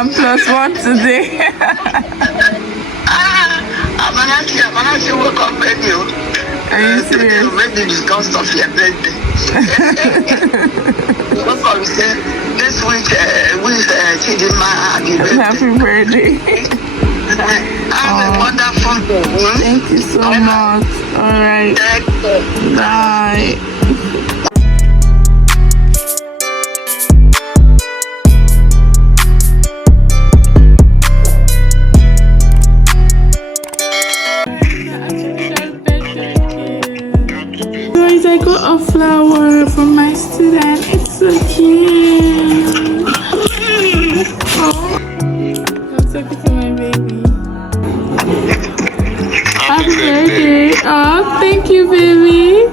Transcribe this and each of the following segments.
I'm +1 today. I'm actually woke up menu. Are you serious? Maybe discuss of your birthday. What can we say? This week, Dinma, Happy birthday. Have a wonderful day. Thank you so much. All right. Bye. Guys, I got a flower from my student. It's so cute. Oh, I'm so cute to my baby. Happy birthday. Oh, thank you, baby.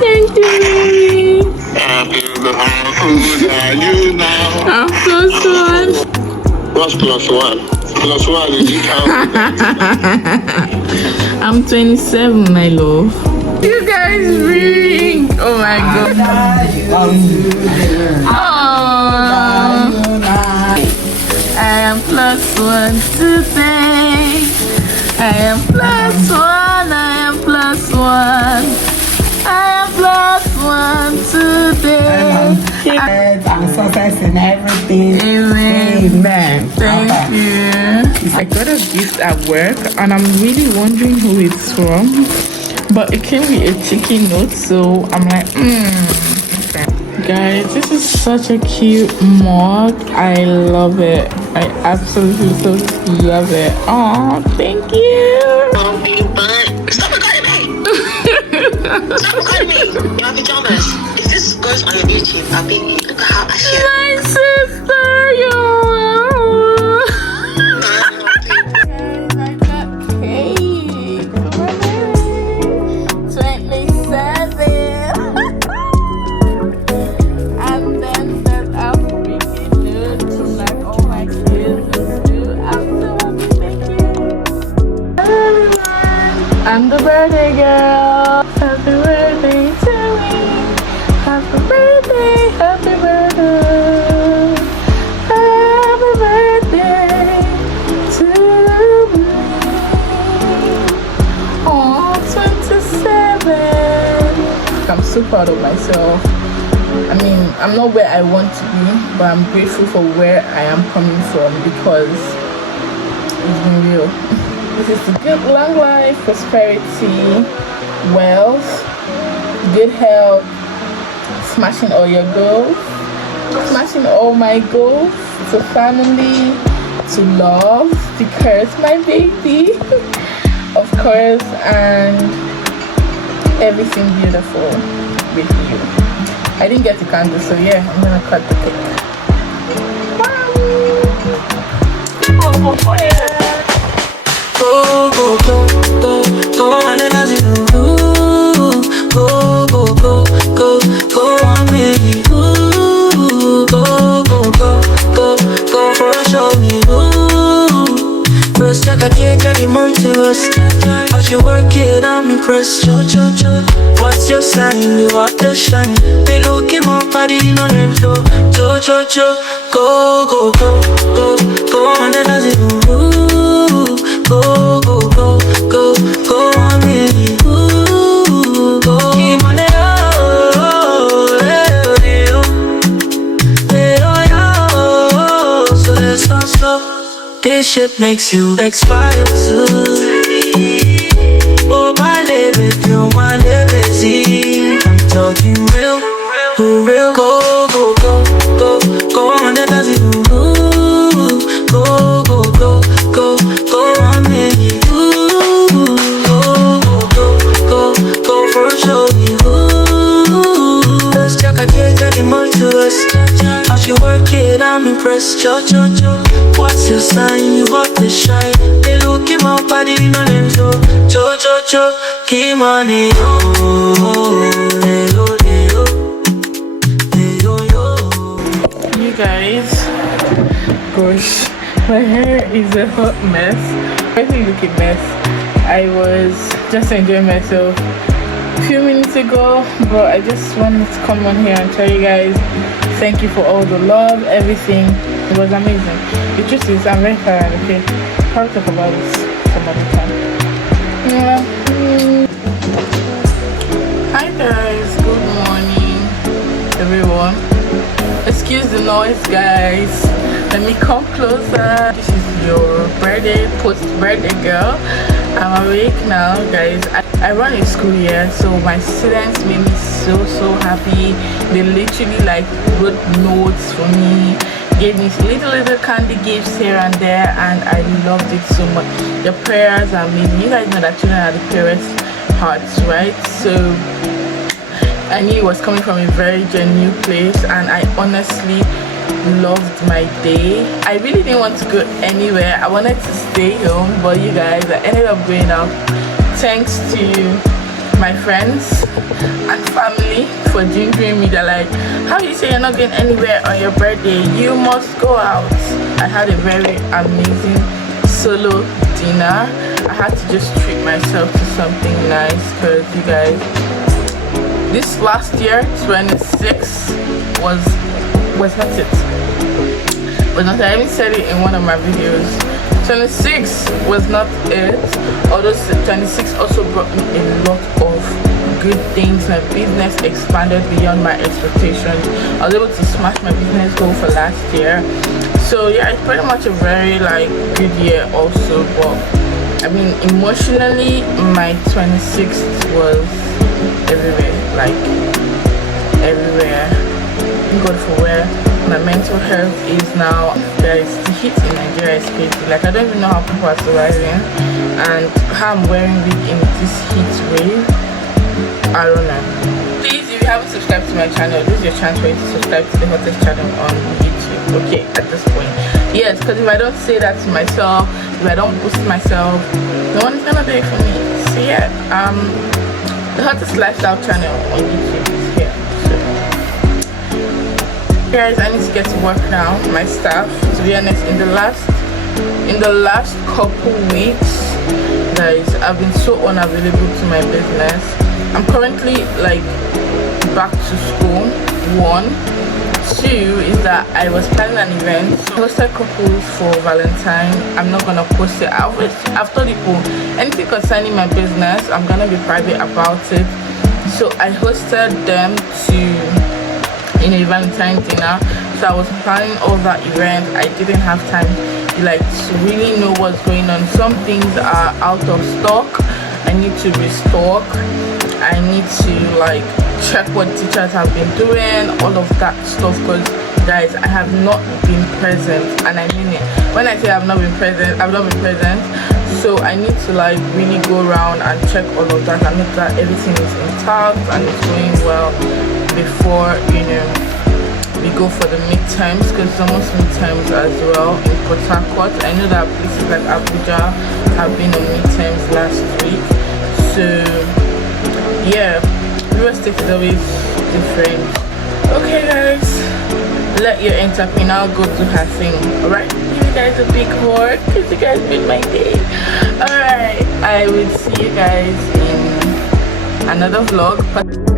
Thank you, baby. You now. I'm +1. What's +1? +1 is you count. I'm 27, my love. You guys ring. Oh my god. Oh, I am +1 today. I am +1. I am +1. I am +1 today. And success in everything. Amen. Thank you. I got a gift at work and I'm really wondering who it's from. But it came with a cheeky note, so I'm like, okay. Guys, this is such a cute mug. I love it. I absolutely so love it. Oh, thank you. Stop recording me. Stop recording me. Your pajamas. If this goes on your YouTube, I'll be look at how I share. My sister, yo. I got cake. 27. And then there's a freaking note to like all my kids do. I'm so happy, thank you. I'm the birthday girl. Happy birthday to me. Happy birthday, happy birthday. Happy birthday to me. Oh, 27. I'm so proud of myself. I mean, I'm not where I want to be, but I'm grateful for where I am coming from because it's been real. This is a good long life, prosperity, wealth, good health, smashing all your goals, smashing all my goals, to family, to love, because my baby, of course, and everything beautiful with you. I didn't get the candle, so yeah, I'm gonna cut the cake. Go, go, go, go, go on and as you do. Go, go, go, go, go on baby. Ooh, go, go, go, go, go for a show me. Ooh, first check I can't carry money to us. How you work it, I'm impressed. Cho, cho, cho. What's your sign? You are the shine. They looking more body, no name. Cho, cho, cho, cho. Go, go, go, go, go on and as you do. Go, go, go, go, go on baby. Ooh, go. Keep on it up, so let's not stop. This shit makes you expire soon. Oh my lady, feel my lazy. I'm talking real, real. Go, go, go, go, go on and as you do. Go, go, go, go, go on baby. Ooh, go, go, go, go for a show. Ooh, let's check, I can't get the money to us. How she work it, I'm impressed. Cho, cho, cho. What's your sign? You got the shine. They look in my body, no name. Cho, cho, cho, cho. Keep money. Oh, You guys, gosh, my hair is a hot mess. I think look a mess. I was just enjoying myself a few minutes ago, but I just wanted to come on here and tell you guys thank you for all the love, everything. It was amazing. The truth is, I'm very tired. Okay, I'll talk about this some other time. Yeah. Hi guys, good morning everyone. Excuse the noise guys, let me come closer. This is your post-birthday girl. I'm awake now guys. I run a school here, so my students made me so happy. They literally like wrote notes for me, gave me little candy gifts here and there, and I loved it so much. Your prayers are amazing. You guys know that children are the parents' hearts, right? So I knew it was coming from a very genuine place, and I honestly loved my day. I really didn't want to go anywhere. I wanted to stay home, but you guys, I ended up going out thanks to my friends and family for gingering me. They're like, how you say you're not going anywhere on your birthday? You must go out. I had a very amazing solo dinner. I had to just treat myself to something nice because you guys, this last year 26 was not it. Was not, I even said it in one of my videos. 26 was not it, although 26 also brought me a lot of good things. My business expanded beyond my expectations. I was able to smash my business goal for last year. So yeah, it's pretty much a very like good year also. But I mean, emotionally my 26th was everywhere, like everywhere. Thank God for where my mental health is now. Guys, the heat in Nigeria is crazy. Like, I don't even know how people are surviving, and how I'm wearing wig in this heat wave, I don't know. Please, if you haven't subscribed to my channel, this is your chance for you to subscribe to the hottest channel on YouTube. Okay, at this point, yes, because if I don't say that to myself, if I don't boost myself, no one is gonna do it for me. So yeah, the hottest lifestyle channel on YouTube is here. Guys, I need to get to work now. My staff, to be honest, in the last couple weeks, guys, I've been so unavailable to my business. I'm currently like back to school. 1, 2 is that I was planning an event. So I hosted couples for Valentine. I'm not gonna post it. I've told people anything concerning my business, I'm gonna be private about it. So I hosted them in a Valentine dinner. So I was planning all that event. I didn't have time like to really know what's going on. Some things are out of stock. I need to restock. I need to like check what teachers have been doing, all of that stuff, because guys, I have not been present, and I mean it. When I say I've not been present, so I need to like really go around and check all of that and make that everything is intact and it's going well before, you know, we go for the midterms, because it's almost midterms as well in Port Harcourt. I know that places like Abuja have been on midterms last week. So yeah, River State is always different. Okay guys, let your entrepreneur go do her thing. Alright, give you guys a big hug because you guys made my day. Alright, I will see you guys in another vlog.